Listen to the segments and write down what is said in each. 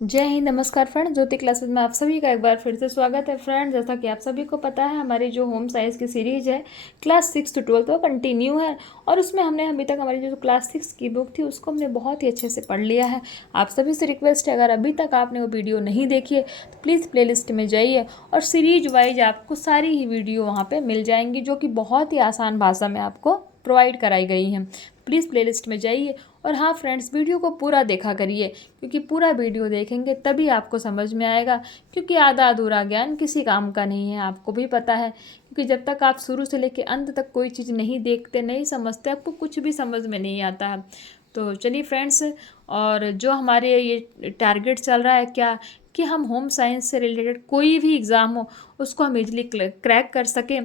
जय हिंद। नमस्कार फ्रेंड, ज्योति क्लासेस में आप सभी का एक बार फिर से स्वागत है। फ्रेंड, जैसा कि आप सभी को पता है, हमारी जो होम साइंस की सीरीज है क्लास 6 to 12 वो कंटिन्यू है। और उसमें हमने अभी तक हमारी जो क्लास 6 की बुक थी उसको हमने बहुत ही अच्छे से पढ़ लिया है। आप सभी से रिक्वेस्ट है, अगर अभी तक आपने वो वीडियो नहीं देखी है तो प्लीज़ प्लेलिस्ट में जाइए और सीरीज वाइज आपको सारी ही वीडियो वहाँ पर मिल जाएंगी, जो कि बहुत ही आसान भाषा में आपको प्रोवाइड कराई गई हैं। प्लीज़ प्लेलिस्ट में जाइए। और हाँ फ्रेंड्स, वीडियो को पूरा देखा करिए, क्योंकि पूरा वीडियो देखेंगे तभी आपको समझ में आएगा। क्योंकि आधा अधूरा ज्ञान किसी काम का नहीं है, आपको भी पता है। क्योंकि जब तक आप शुरू से लेकर अंत तक कोई चीज़ नहीं देखते, नहीं समझते, आपको कुछ भी समझ में नहीं आता है। तो चलिए फ्रेंड्स, और जो हमारे ये टारगेट चल रहा है क्या, कि हम होम साइंस से रिलेटेड कोई भी एग्ज़ाम हो उसको हम इजली क्रैक कर सकें।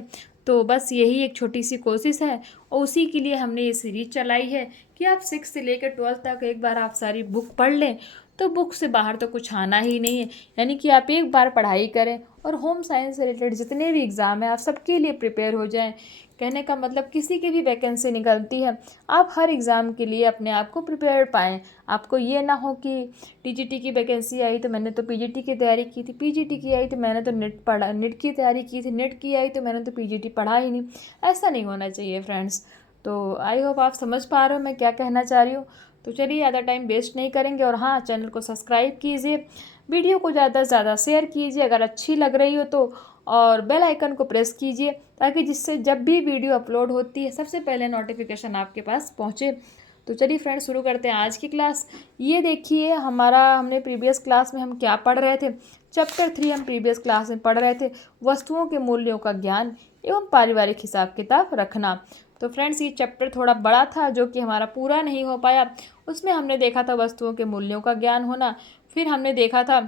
तो बस यही एक छोटी सी कोशिश है, और उसी के लिए हमने ये सीरीज चलाई है कि आप 6 से लेकर 12 तक एक बार आप सारी बुक पढ़ लें। तो बुक से बाहर तो कुछ आना ही नहीं है, यानी कि आप एक बार पढ़ाई करें और होम साइंस से रिलेटेड जितने भी एग्ज़ाम हैं आप सबके लिए प्रिपेयर हो जाएं। कहने का मतलब, किसी की भी वैकेंसी निकलती है, आप हर एग्ज़ाम के लिए अपने आप को प्रिपेयर पाएँ। आपको ये ना हो कि टीजीटी की वैकेंसी आई तो मैंने तो पीजीटी की तैयारी की थी, पीजीटी की आई तो मैंने तो नेट की तैयारी की थी, नेट की आई तो मैंने तो पीजीटी पढ़ा ही नहीं। ऐसा नहीं होना चाहिए फ्रेंड्स। तो आई होप आप समझ पा रहे हो मैं क्या कहना चाह रही हूँ। तो चलिए, ज़्यादा टाइम वेस्ट नहीं करेंगे, और हाँ, चैनल को सब्सक्राइब कीजिए, वीडियो को ज़्यादा से ज़्यादा शेयर कीजिए अगर अच्छी लग रही हो तो, और बेल आइकन को प्रेस कीजिए, ताकि जिससे जब भी वीडियो अपलोड होती है सबसे पहले नोटिफिकेशन आपके पास पहुँचे। तो चलिए फ्रेंड्स, शुरू करते हैं आज की क्लास। ये देखिए, हमने प्रीवियस क्लास में हम क्या पढ़ रहे थे। चैप्टर 3 हम प्रीवियस क्लास में पढ़ रहे थे, वस्तुओं के मूल्यों का ज्ञान एवं पारिवारिक हिसाब किताब रखना। तो फ्रेंड्स, ये चैप्टर थोड़ा बड़ा था, जो कि हमारा पूरा नहीं हो पाया। उसमें हमने देखा था वस्तुओं के मूल्यों का ज्ञान होना। फिर हमने देखा था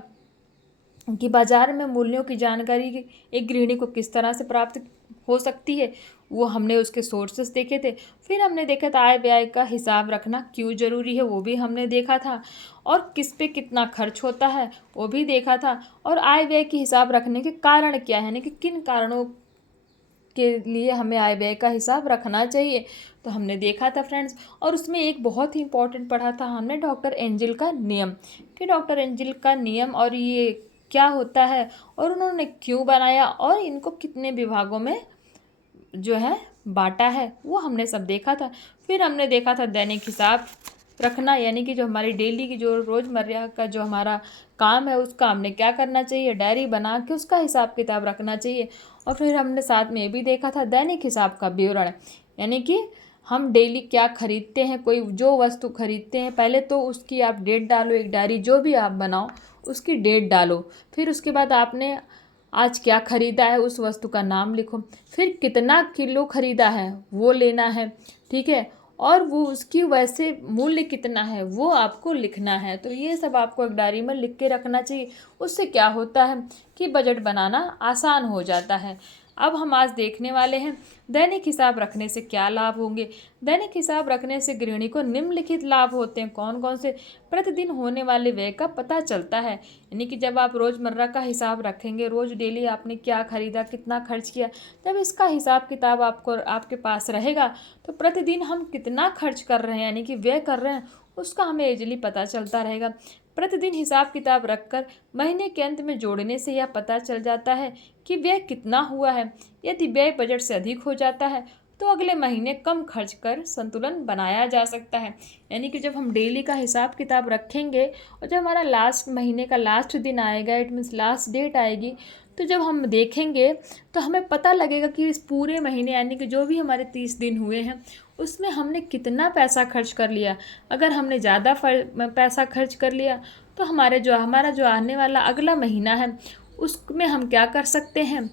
कि बाजार में मूल्यों की जानकारी एक गृहिणी को किस तरह से प्राप्त हो सकती है, वो हमने उसके सोर्सेस देखे थे। फिर हमने देखा था आय व्यय का हिसाब रखना क्यों ज़रूरी है, वो भी हमने देखा था। और किस पे कितना खर्च होता है वो भी देखा था। और आय व्यय की हिसाब रखने के कारण क्या है, यानी कि किन कारणों के लिए हमें आय व्यय का हिसाब रखना चाहिए, तो हमने देखा था फ्रेंड्स। और उसमें एक बहुत ही इंपॉर्टेंट पढ़ा था हमने, डॉक्टर एंजिल का नियम, कि डॉक्टर एंजिल का नियम और ये क्या होता है, और उन्होंने क्यों बनाया, और इनको कितने विभागों में जो है बांटा है, वो हमने सब देखा था। फिर हमने देखा था दैनिक हिसाब रखना, यानी कि जो हमारी डेली की जो रोज़मर्रा का जो हमारा काम है उसका हमने क्या करना चाहिए, डायरी बना के उसका हिसाब किताब रखना चाहिए। और फिर हमने साथ में ये भी देखा था दैनिक हिसाब का विवरण, यानी कि हम डेली क्या खरीदते हैं, कोई जो वस्तु खरीदते हैं पहले तो उसकी आप डेट डालो, एक डायरी जो भी आप बनाओ उसकी डेट डालो। फिर उसके बाद आपने आज क्या खरीदा है उस वस्तु का नाम लिखो। फिर कितना किलो खरीदा है वो लेना है, ठीक है, और वो उसकी वैसे मूल्य कितना है वो आपको लिखना है। तो ये सब आपको एक डायरी में लिख के रखना चाहिए। उससे क्या होता है कि बजट बनाना आसान हो जाता है। अब हम आज देखने वाले हैं दैनिक हिसाब रखने से क्या लाभ होंगे। दैनिक हिसाब रखने से गृहिणी को निम्नलिखित लाभ होते हैं। कौन कौन से? प्रतिदिन होने वाले व्यय का पता चलता है, यानी कि जब आप रोज़मर्रा का हिसाब रखेंगे, रोज़ डेली आपने क्या खरीदा, कितना खर्च किया, जब इसका हिसाब किताब आपको आपके पास रहेगा तो प्रतिदिन हम कितना खर्च कर रहे हैं, यानी कि व्यय कर रहे हैं, उसका हमें इजीली पता चलता रहेगा। प्रतिदिन हिसाब किताब रखकर महीने के अंत में जोड़ने से यह पता चल जाता है कि व्यय कितना हुआ है। यदि व्यय बजट से अधिक हो जाता है तो अगले महीने कम खर्च कर संतुलन बनाया जा सकता है। यानी कि जब हम डेली का हिसाब किताब रखेंगे और जब हमारा लास्ट महीने का लास्ट दिन आएगा, इट मीन्स लास्ट डेट आएगी, तो जब हम देखेंगे तो हमें पता लगेगा कि इस पूरे महीने, यानी कि जो भी हमारे 30 दिन हुए हैं, उसमें हमने कितना पैसा खर्च कर लिया। अगर हमने ज़्यादा पैसा खर्च कर लिया तो हमारा जो आने वाला अगला महीना है उसमें हम क्या कर सकते हैं,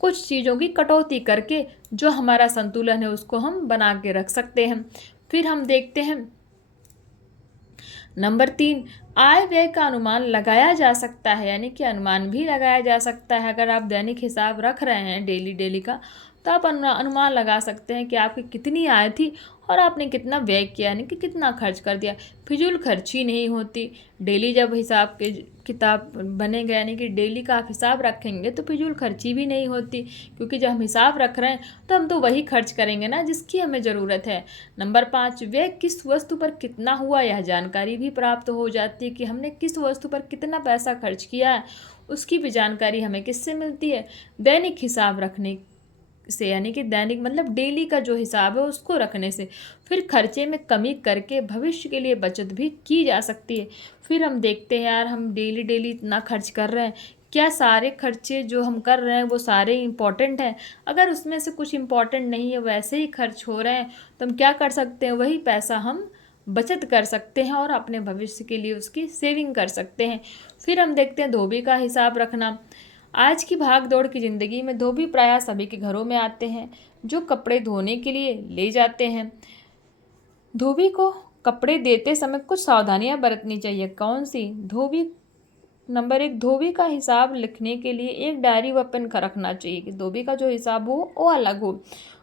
कुछ चीज़ों की कटौती करके जो हमारा संतुलन है उसको हम बना के रख सकते हैं। फिर हम देखते हैं नंबर 3, आय व्यय का अनुमान लगाया जा सकता है, यानी कि अनुमान भी लगाया जा सकता है। अगर आप दैनिक हिसाब रख रहे हैं डेली का, तो आप अनुमान लगा सकते हैं कि आपकी कितनी आय थी और आपने कितना व्यय किया, यानी कि कितना खर्च कर दिया। फिजूल खर्ची नहीं होती। डेली जब हिसाब के किताब बनेगा, यानी कि डेली का आप हिसाब रखेंगे तो फिजूल खर्ची भी नहीं होती, क्योंकि जब हम हिसाब रख रहे हैं तो हम तो वही खर्च करेंगे ना जिसकी हमें ज़रूरत है। नंबर 5, व्यय किस वस्तु पर कितना हुआ यह जानकारी भी प्राप्त हो जाती जाती है कि हमने किस वस्तु पर कितना पैसा खर्च किया है, उसकी भी जानकारी हमें किससे मिलती है, दैनिक हिसाब रखने से, यानी कि दैनिक मतलब डेली का जो हिसाब है उसको रखने से। फिर खर्चे में कमी करके भविष्य के लिए बचत भी की जा सकती है। फिर हम देखते हैं यार, हम डेली डेली इतना खर्च कर रहे हैं, क्या सारे खर्चे जो हम कर रहे हैं वो सारे इम्पॉर्टेंट हैं? अगर उसमें से कुछ इम्पॉर्टेंट नहीं है, वैसे ही खर्च हो रहे हैं, तो हम क्या कर सकते हैं, वही पैसा हम बचत कर सकते हैं और अपने भविष्य के लिए उसकी सेविंग कर सकते हैं। फिर हम देखते हैं धोबी का हिसाब रखना। आज की भाग दौड़ की ज़िंदगी में धोबी प्रायः सभी के घरों में आते हैं, जो कपड़े धोने के लिए ले जाते हैं। धोबी को कपड़े देते समय कुछ सावधानियां बरतनी चाहिए। कौन सी? नंबर 1, धोबी का हिसाब लिखने के लिए एक डायरी व पेन का रखना चाहिए कि धोबी का जो हिसाब हो वो अलग हो।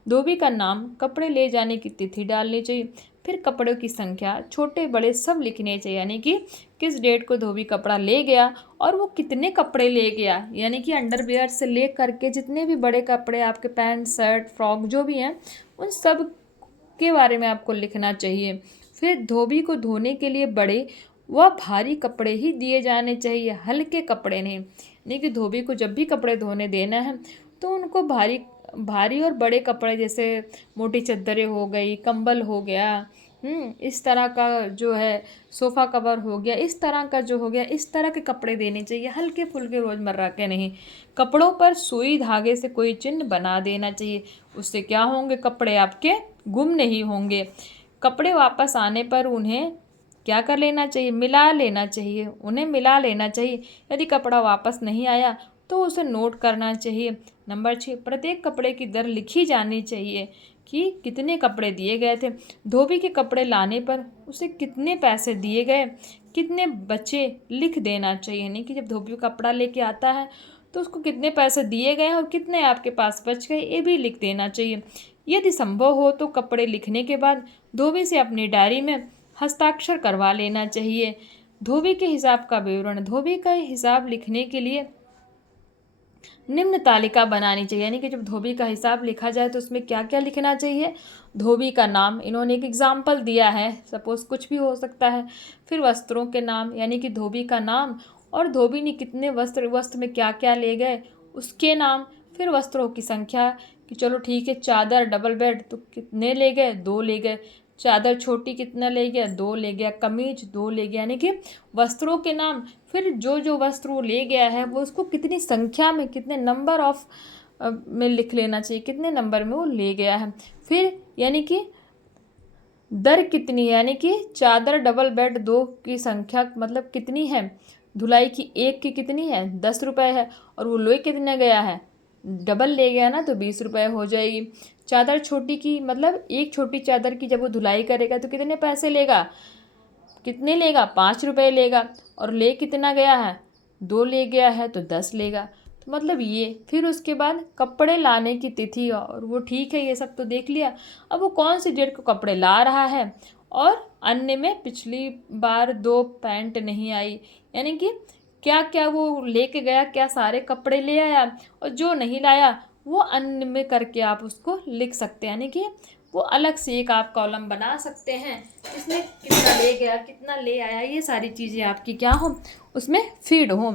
धोबी का नाम, कपड़े ले जाने की तिथि डालनी चाहिए। फिर कपड़ों की संख्या, छोटे बड़े सब लिखने चाहिए, यानी कि किस डेट को धोबी कपड़ा ले गया और वो कितने कपड़े ले गया, यानी कि अंडरवियर से ले करके जितने भी बड़े कपड़े आपके पैंट शर्ट फ्रॉक जो भी हैं उन सब के बारे में आपको लिखना चाहिए। फिर धोबी को धोने के लिए बड़े व भारी कपड़े ही दिए जाने चाहिए, हल्के कपड़े नहीं। यानी कि धोबी को जब भी कपड़े धोने देना है तो उनको भारी भारी और बड़े कपड़े, जैसे मोटी चद्दरें हो गई, कंबल हो गया, इस तरह का जो है सोफ़ा कवर हो गया, इस तरह का जो हो गया, इस तरह के कपड़े देने चाहिए, हल्के फुल्के रोज़मर्रा के नहीं। कपड़ों पर सुई धागे से कोई चिन्ह बना देना चाहिए, उससे क्या होंगे, कपड़े आपके गुम नहीं होंगे। कपड़े वापस आने पर उन्हें क्या कर लेना चाहिए, मिला लेना चाहिए, उन्हें मिला लेना चाहिए। यदि कपड़ा वापस नहीं आया तो उसे नोट करना चाहिए। नंबर 6, प्रत्येक कपड़े की दर लिखी जानी चाहिए कि कितने कपड़े दिए गए थे। धोबी के कपड़े लाने पर उसे कितने पैसे दिए गए, कितने बचे, लिख देना चाहिए। यानी कि जब धोबी कपड़ा लेके आता है तो उसको कितने पैसे दिए गए और कितने आपके पास बच गए, ये भी लिख देना चाहिए। यदि संभव हो तो कपड़े लिखने के बाद धोबी से अपनी डायरी में हस्ताक्षर करवा लेना चाहिए। धोबी के हिसाब का विवरण, धोबी का हिसाब लिखने के लिए निम्न तालिका बनानी चाहिए। यानी कि जब धोबी का हिसाब लिखा जाए तो उसमें क्या क्या लिखना चाहिए, धोबी का नाम, इन्होंने एक एग्जाम्पल दिया है, सपोज कुछ भी हो सकता है। फिर वस्त्रों के नाम, यानी कि धोबी का नाम और धोबी ने कितने वस्त्र में क्या क्या ले गए उसके नाम। फिर वस्त्रों की संख्या कि चलो ठीक है, चादर डबल बेड तो कितने ले गए, 2 ले गए। चादर छोटी कितना ले गया, 2 ले गया। कमीज 2 ले गया, यानी कि वस्त्रों के नाम। फिर जो जो वस्त्र वो ले गया है वो उसको कितनी संख्या में, कितने नंबर ऑफ में लिख लेना चाहिए, कितने नंबर में वो ले गया है। फिर यानी कि दर कितनी है, यानी कि चादर डबल बेड 2 की संख्या मतलब कितनी है, धुलाई की एक की कितनी है, 10 रुपये है, और वो ले कितने गया है, डबल ले गया ना, तो 20 रुपये हो जाएगी। चादर छोटी की मतलब एक छोटी चादर की जब वो धुलाई करेगा तो कितने पैसे लेगा, कितने लेगा, 5 रुपये लेगा। और ले कितना गया है, 2 ले गया है तो 10 लेगा। तो मतलब ये, फिर उसके बाद कपड़े लाने की तिथि, और वो ठीक है ये सब तो देख लिया। अब वो कौन सी डेट को कपड़े ला रहा है, और अन्य में पिछली बार 2 पैंट नहीं आई, यानी कि क्या क्या वो लेके गया, क्या सारे कपड़े ले आया, और जो नहीं लाया वो अन्य में करके आप उसको लिख सकते हैं। यानी कि वो अलग से एक आप कॉलम बना सकते हैं, इसमें कितना ले गया कितना ले आया, ये सारी चीज़ें आपकी क्या हो, उसमें फीड हो।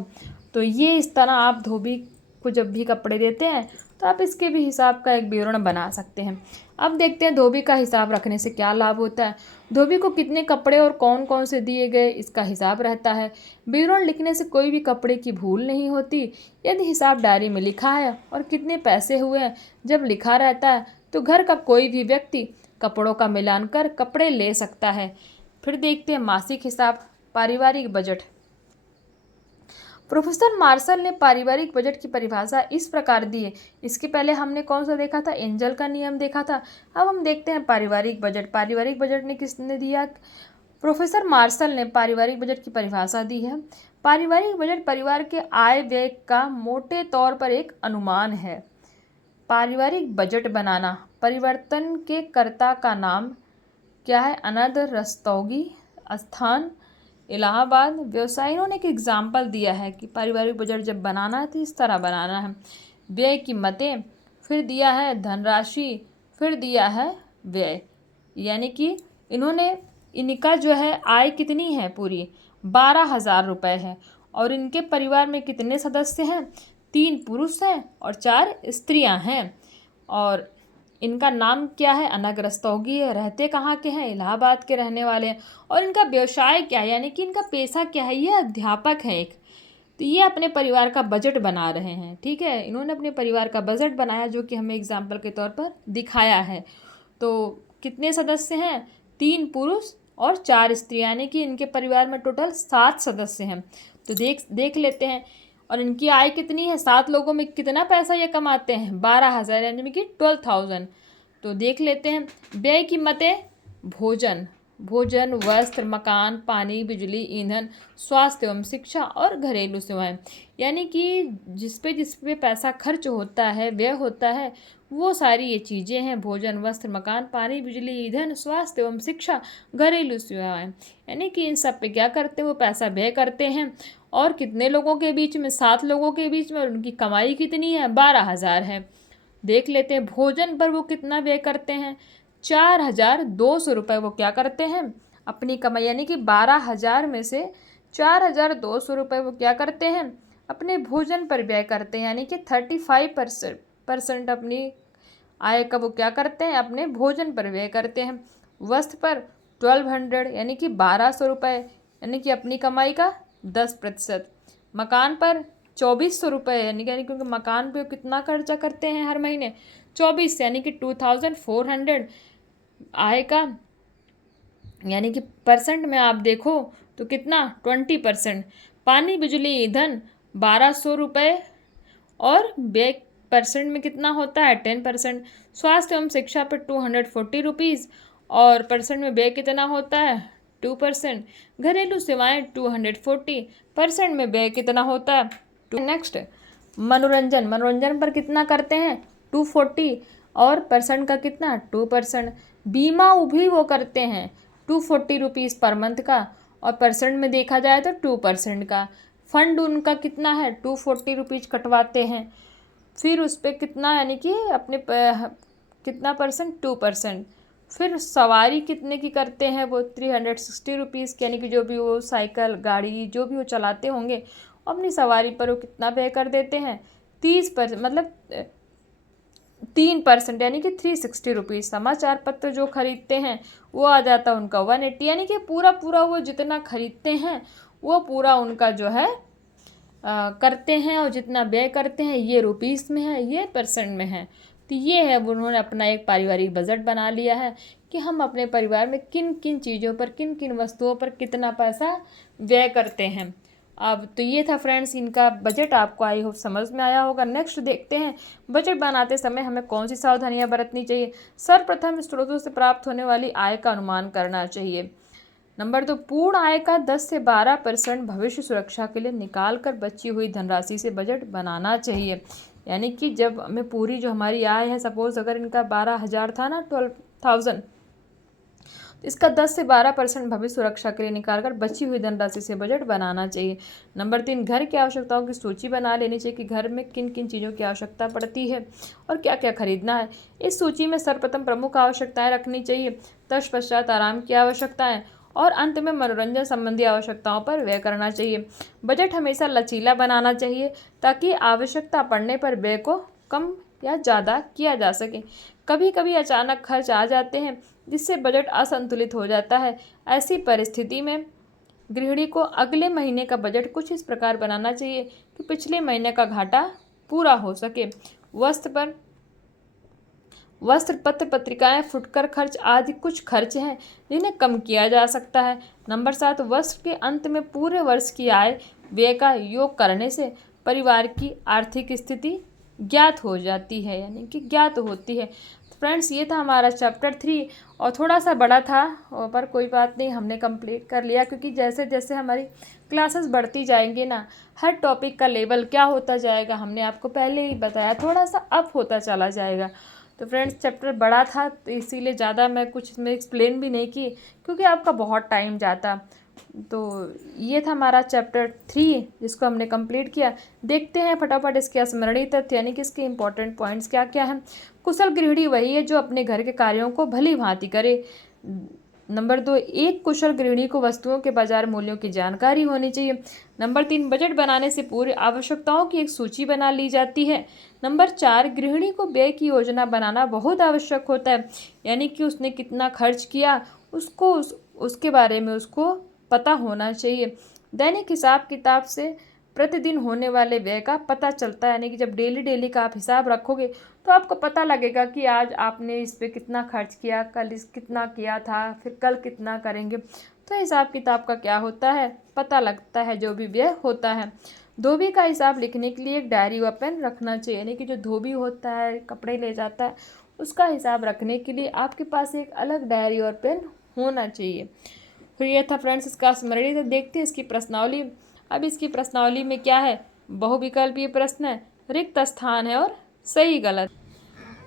तो ये इस तरह आप धोबी को जब भी कपड़े देते हैं तो आप इसके भी हिसाब का एक विवरण बना सकते हैं। अब देखते हैं धोबी का हिसाब रखने से क्या लाभ होता है। धोबी को कितने कपड़े और कौन कौन से दिए गए इसका हिसाब रहता है। विवरण लिखने से कोई भी कपड़े की भूल नहीं होती। यदि हिसाब डायरी में लिखा है और कितने पैसे हुए हैं जब लिखा रहता है तो घर का कोई भी व्यक्ति कपड़ों का मिलान कर कपड़े ले सकता है। फिर देखते हैं मासिक हिसाब, पारिवारिक बजट। प्रोफेसर मार्शल ने पारिवारिक बजट की परिभाषा इस प्रकार दी है। इसके पहले हमने कौन सा देखा था, एंजल का नियम देखा था। अब हम देखते हैं पारिवारिक बजट। पारिवारिक बजट ने किसने दिया, प्रोफेसर मार्शल ने पारिवारिक बजट की परिभाषा दी है। पारिवारिक बजट परिवार के आय व्यय का मोटे तौर पर एक अनुमान है। पारिवारिक बजट बनाना, परिवर्तन के कर्ता का नाम क्या है, अनंत रस्तोगी, स्थान इलाहाबाद, व्यवसाय। इन्होंने एक एग्जाम्पल दिया है कि पारिवारिक बजट जब बनाना है तो इस तरह बनाना है। व्यय की मतें, फिर दिया है धनराशि, फिर दिया है व्यय, यानी कि इन्होंने इनका जो है आय कितनी है पूरी, 12,000 रुपये है। और इनके परिवार में कितने सदस्य हैं? 3 पुरुष हैं और 4 स्त्रियां हैं। और इनका नाम क्या है? अनग रस्तोगी है। रहते कहाँ के हैं? इलाहाबाद के रहने वाले हैं। और इनका व्यवसाय क्या है, यानी कि इनका पेशा क्या है? ये अध्यापक है एक। तो ये अपने परिवार का बजट बना रहे हैं, ठीक है। इन्होंने अपने परिवार का बजट बनाया, जो कि हमें एग्जाम्पल के तौर पर दिखाया है। तो कितने सदस्य हैं? 3 पुरुष और 4 स्त्रियां, यानी कि इनके परिवार में टोटल 7 सदस्य हैं। तो देख लेते हैं। और इनकी आय कितनी है? 7 लोगों में कितना पैसा ये कमाते हैं? 12,000, यानी कि 12,000। तो देख लेते हैं। व्यय की मतें: भोजन, वस्त्र, मकान, पानी, बिजली, ईंधन, स्वास्थ्य एवं शिक्षा और घरेलू सेवाएं। यानी कि जिस पे पैसा खर्च होता है, व्यय होता है, वो सारी ये चीज़ें हैं: भोजन, वस्त्र, मकान, पानी, बिजली, ईंधन, स्वास्थ्य एवं शिक्षा, घरेलू सेवाएं। यानी कि इन सब पे क्या करते हैं? वो पैसा व्यय करते हैं। और कितने लोगों के बीच में? 7 लोगों के बीच में। और उनकी कमाई कितनी है? 12,000 है। देख लेते हैं। भोजन पर वो कितना व्यय करते हैं? 4,200 रुपये वो क्या करते हैं? अपनी कमाई, यानी कि 12,000 में से 4,200 रुपये वो क्या करते हैं? अपने भोजन पर व्यय करते हैं। यानी कि 35% अपनी आय का वो क्या करते हैं? अपने भोजन पर व्यय करते हैं। वस्त्र पर 1200, यानी कि 1,200 रुपये, यानी कि अपनी कमाई का 10%। मकान पर 2,400 रुपये, यानी क्योंकि मकान पे कितना खर्चा करते हैं हर महीने? 24, यानी कि 2,400 आय का। यानी कि परसेंट में आप देखो तो कितना? 20%। पानी, बिजली, ईंधन 1,200 रुपये और व्यय परसेंट में कितना होता है? 10%। स्वास्थ्य एवं शिक्षा पर 240 रुपीज़ और परसेंट में व्यय कितना होता है? 2%। घरेलू सेवाएं 240, परसेंट में व्यय कितना होता है? नेक्स्ट, मनोरंजन पर कितना करते हैं? 240 और परसेंट का कितना? 2%। बीमा भी वो करते हैं 240 रुपीज़ पर मंथ का, और परसेंट में देखा जाए तो 2% का। फंड उनका कितना है? 240 रुपीज़ कटवाते हैं। फिर उस पर कितना, यानी कि अपने कितना परसेंट? 2%। फिर सवारी कितने की करते हैं वो? 360 रुपीज़ की, यानी कि जो भी वो साइकिल, गाड़ी जो भी वो चलाते होंगे, अपनी सवारी पर वो कितना व्यय कर देते हैं? 30%, मतलब 3%, यानी कि 360 रुपीज़। समाचार पत्र जो खरीदते हैं वो आ जाता है उनका 180, यानी कि पूरा वो जितना खरीदते हैं वो पूरा उनका जो है करते हैं। और जितना व्यय करते हैं ये रुपीस में है, ये परसेंट में है। तो ये है, उन्होंने अपना एक पारिवारिक बजट बना लिया है कि हम अपने परिवार में किन किन चीज़ों पर, किन किन वस्तुओं पर कितना पैसा व्यय करते हैं। अब तो ये था फ्रेंड्स इनका बजट, आपको आई होप समझ में आया होगा। नेक्स्ट देखते हैं, बजट बनाते समय हमें कौन सी सावधानियां बरतनी चाहिए। सर्वप्रथम स्रोतों से प्राप्त होने वाली आय का अनुमान करना चाहिए। नंबर 2, पूर्ण आय का 10 से 12% भविष्य सुरक्षा के लिए निकाल कर बची हुई धनराशि से बजट बनाना चाहिए। यानी कि जब हमें पूरी जो हमारी आय है, सपोज अगर इनका 12,000 था ना, 12,000, तो इसका 10 से 12% भविष्य सुरक्षा के लिए निकाल कर बची हुई धनराशि से बजट बनाना चाहिए। नंबर 3, घर की आवश्यकताओं की सूची बना लेनी चाहिए कि घर में किन किन चीज़ों की आवश्यकता पड़ती है और क्या क्या खरीदना है। इस सूची में सर्वप्रथम प्रमुख आवश्यकताएं रखनी चाहिए, तत्पश्चात आराम की आवश्यकताएं और अंत में मनोरंजन संबंधी आवश्यकताओं पर व्यय करना चाहिए। बजट हमेशा लचीला बनाना चाहिए ताकि आवश्यकता पड़ने पर व्यय को कम या ज़्यादा किया जा सके। कभी कभी अचानक खर्च आ जाते हैं जिससे बजट असंतुलित हो जाता है। ऐसी परिस्थिति में गृहिणी को अगले महीने का बजट कुछ इस प्रकार बनाना चाहिए कि पिछले महीने का घाटा पूरा हो सके। वस्त्र, पत्र, पत्रिकाएं, फुटकर खर्च आदि कुछ खर्च हैं जिन्हें कम किया जा सकता है। नंबर 7, वर्ष के अंत में पूरे वर्ष की आय व्यय का योग करने से परिवार की आर्थिक स्थिति ज्ञात हो जाती है, यानी कि ज्ञात होती है। फ्रेंड्स ये था हमारा चैप्टर 3, और थोड़ा सा बड़ा था पर कोई बात नहीं, हमने कंप्लीट कर लिया, क्योंकि जैसे जैसे हमारी क्लासेस बढ़ती जाएंगी ना, हर टॉपिक का लेवल क्या होता जाएगा, हमने आपको पहले ही बताया, थोड़ा सा अप होता चला जाएगा। तो फ्रेंड्स चैप्टर बड़ा था तो इसीलिए ज़्यादा मैं कुछ इसमें एक्सप्लेन भी नहीं की, क्योंकि आपका बहुत टाइम जाता। तो ये था हमारा चैप्टर 3 जिसको हमने कंप्लीट किया। देखते हैं फटाफट इसके स्मरणीय तथ्य, यानी कि इसके इंपॉर्टेंट पॉइंट्स क्या क्या हैं। कुशल गृहिणी वही है जो अपने घर के कार्यों को भली भांति करे, नंबर 2, एक कुशल गृहिणी को वस्तुओं के बाजार मूल्यों की जानकारी होनी चाहिए। नंबर 3, बजट बनाने से पूर्व आवश्यकताओं की एक सूची बना ली जाती है। नंबर 4, गृहिणी को व्यय की योजना बनाना बहुत आवश्यक होता है, यानी कि उसने कितना खर्च किया उसके बारे में उसको पता होना चाहिए। दैनिक हिसाब किताब से प्रतिदिन होने वाले व्यय का पता चलता है, यानी कि जब डेली का आप हिसाब रखोगे तो आपको पता लगेगा कि आज आपने इस पे कितना खर्च किया, कल इस कितना किया था, फिर कल कितना करेंगे। तो हिसाब किताब का क्या होता है, पता लगता है जो भी व्यय होता है। धोबी का हिसाब लिखने के लिए एक डायरी व पेन रखना चाहिए, यानी कि जो धोबी होता है, कपड़े ले जाता है, उसका हिसाब रखने के लिए आपके पास एक अलग डायरी और पेन होना चाहिए। फिर ये था फ्रेंड्स इसका स्मरणीय। तो देखते हैं इसकी प्रश्नावली। अब इसकी प्रश्नावली में क्या है, बहुविकल्पीय प्रश्न है, रिक्त स्थान है और सही गलत।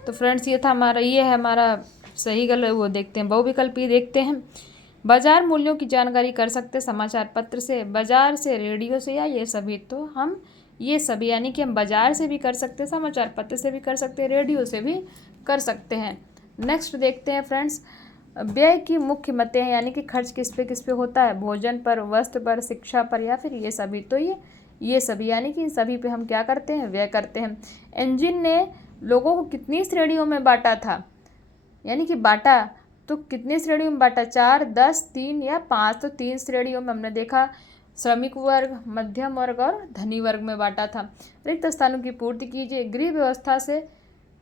तो फ्रेंड्स ये है हमारा सही गलत, वो देखते हैं बहुविकल्पीय देखते हैं। बाजार मूल्यों की जानकारी कर सकते समाचार पत्र से, बाजार से, रेडियो से, या ये सभी। तो हम ये सभी, यानी कि हम बाजार से भी कर सकते हैं, समाचार पत्र से भी कर सकते हैं, रेडियो से भी कर सकते हैं। नेक्स्ट देखते हैं फ्रेंड्स, व्यय की मुख्य मतें हैं, यानी कि खर्च किस पे होता है, भोजन पर, वस्त्र पर, शिक्षा पर, या फिर ये सभी। तो ये सभी, यानी कि इन सभी पे हम क्या करते हैं, व्यय करते हैं। इंजन ने लोगों को कितनी श्रेणियों में बांटा था, यानी कि बांटा तो कितनी श्रेणियों में बांटा, 4, 10, 3 या 5। तो 3 श्रेणियों में हमने देखा, श्रमिक वर्ग, मध्यम वर्ग और धनी वर्ग में बांटा था। रिक्त स्थानों की पूर्ति कीजिए। गृह व्यवस्था से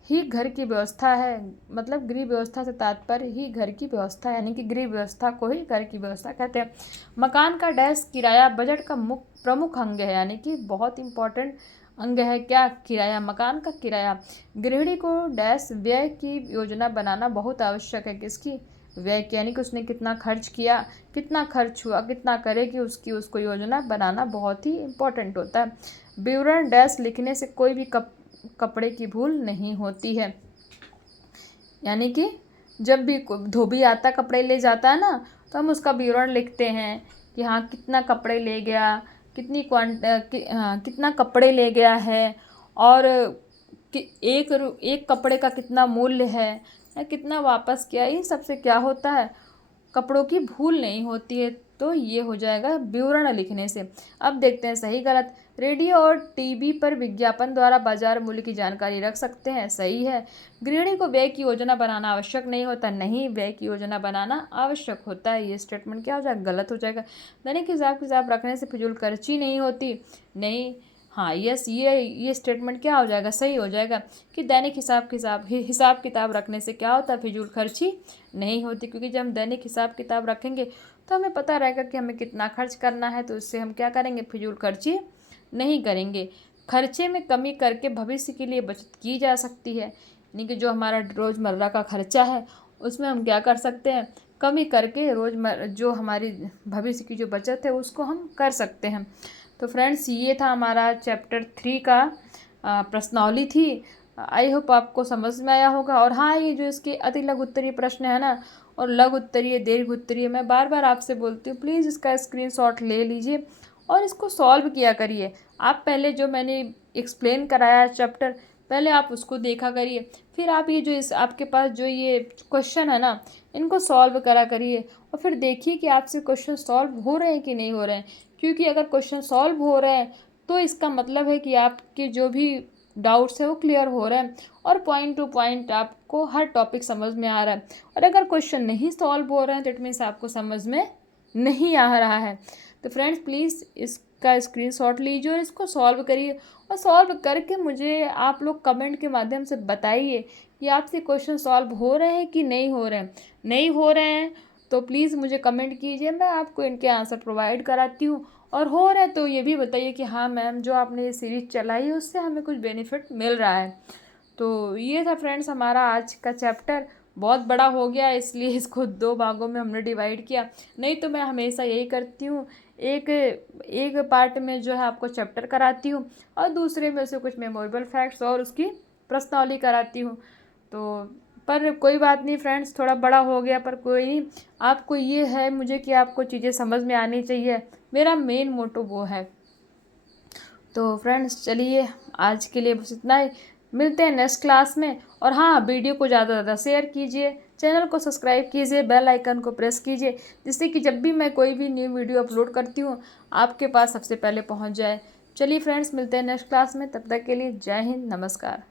ही घर की व्यवस्था है, मतलब गृह व्यवस्था से तात्पर्य ही घर की व्यवस्था, यानी कि गृह व्यवस्था को ही घर की व्यवस्था कहते हैं। मकान का डैश किराया बजट का प्रमुख अंग है, यानी कि बहुत इंपॉर्टेंट अंग है क्या, किराया, मकान का किराया। गृहिणी को डैश व्यय की योजना बनाना बहुत आवश्यक है, किसकी, व्यय की, यानी कि उसने कितना खर्च किया, कितना खर्च हुआ, कितना करेगी, उसको योजना बनाना बहुत ही इंपॉर्टेंट होता है। विवरण डैश लिखने से कोई भी कपड़े की भूल नहीं होती है, यानी कि जब भी धोबी आता कपड़े ले जाता है ना, तो हम उसका विवरण लिखते हैं कि हाँ कितना कपड़े ले गया, कितना कपड़े ले गया है, और एक कपड़े का कितना मूल्य है, या कितना वापस किया। इन सबसे क्या होता है, कपड़ों की भूल नहीं होती है। तो ये हो जाएगा विवरण लिखने से। अब देखते हैं सही गलत। रेडियो और टीवी पर विज्ञापन द्वारा बाजार मूल्य की जानकारी रख सकते हैं, सही है। गृहिणी को व्यय की योजना बनाना आवश्यक नहीं होता, नहीं, व्यय की योजना बनाना आवश्यक होता है। ये स्टेटमेंट क्या हो जाएगा, गलत हो जाएगा। दैनिक हिसाब किताब रखने से फिजूल खर्ची नहीं होती, नहीं, हाँ यस, ये स्टेटमेंट क्या हो जाएगा, सही हो जाएगा कि दैनिक हिसाब किताब रखने से क्या होता है, फिजूल खर्ची नहीं होती। क्योंकि जब हम दैनिक हिसाब किताब रखेंगे तो हमें पता रहेगा कि हमें कितना खर्च करना है, तो उससे हम क्या करेंगे, फिजूल खर्ची नहीं करेंगे। खर्चे में कमी करके भविष्य के लिए बचत की जा सकती है, यानी कि जो हमारा रोज़मर्रा का खर्चा है उसमें हम क्या कर सकते हैं, कमी करके रोज़मर्रा जो हमारी भविष्य की जो बचत है उसको हम कर सकते हैं। तो फ्रेंड्स ये था हमारा चैप्टर 3 का प्रश्नावली थी। आई होप आपको समझ में आया होगा। और हाँ, ये जो इसके अति लघु उत्तरीय प्रश्न है ना, और लघु उत्तरीय, दीर्घ उत्तरीय, मैं बार बार आपसे बोलती हूँ, प्लीज़ इसका स्क्रीनशॉट ले लीजिए और इसको सॉल्व किया करिए। आप पहले जो मैंने एक्सप्लेन कराया चैप्टर, पहले आप उसको देखा करिए, फिर आप ये जो आपके पास जो ये क्वेश्चन है ना, इनको सॉल्व करा करिए, और फिर देखिए कि आपसे क्वेश्चन सॉल्व हो रहे हैं कि नहीं हो रहे हैं। क्योंकि अगर क्वेश्चन सॉल्व हो रहे हैं तो इसका मतलब है कि आपके जो भी डाउट्स है वो क्लियर हो रहे हैं, और पॉइंट टू पॉइंट आपको हर टॉपिक समझ में आ रहा है। और अगर क्वेश्चन नहीं सॉल्व हो रहे हैं तो इट मीन्स आपको समझ में नहीं आ रहा है। तो फ्रेंड्स प्लीज़ इसका स्क्रीनशॉट लीजिए और इसको सॉल्व करिए, और सॉल्व करके मुझे आप लोग कमेंट के माध्यम से बताइए कि आपसे क्वेश्चन सॉल्व हो रहे हैं कि नहीं हो रहे हैं। नहीं हो रहे हैं तो प्लीज़ मुझे कमेंट कीजिए, मैं आपको इनके आंसर प्रोवाइड कराती हूँ। और हो रहा है तो ये भी बताइए कि हाँ मैम, जो आपने ये सीरीज़ चलाई है उससे हमें कुछ बेनिफिट मिल रहा है। तो ये था फ्रेंड्स हमारा आज का चैप्टर। बहुत बड़ा हो गया इसलिए इसको 2 भागों में हमने डिवाइड किया, नहीं तो मैं हमेशा यही करती हूँ, एक पार्ट में जो है आपको चैप्टर कराती हूँ और दूसरे में से कुछ मेमोरेबल फैक्ट्स और उसकी प्रश्नावली कराती हूँ। तो पर कोई बात नहीं फ्रेंड्स, थोड़ा बड़ा हो गया पर कोई नहीं। आपको ये है मुझे कि आपको चीज़ें समझ में आनी चाहिए, मेरा मेन मोटो वो है। तो फ्रेंड्स चलिए आज के लिए बस इतना ही, मिलते हैं नेक्स्ट क्लास में। और हाँ, वीडियो को ज़्यादा से ज़्यादा शेयर कीजिए चैनल को सब्सक्राइब कीजिए, बेल आइकन को प्रेस कीजिए, जिससे कि जब भी मैं कोई भी न्यू वीडियो अपलोड करती हूँ आपके पास सबसे पहले पहुँच जाए। चलिए फ्रेंड्स, मिलते हैं नेक्स्ट क्लास में। तब तक के लिए जय हिंद, नमस्कार।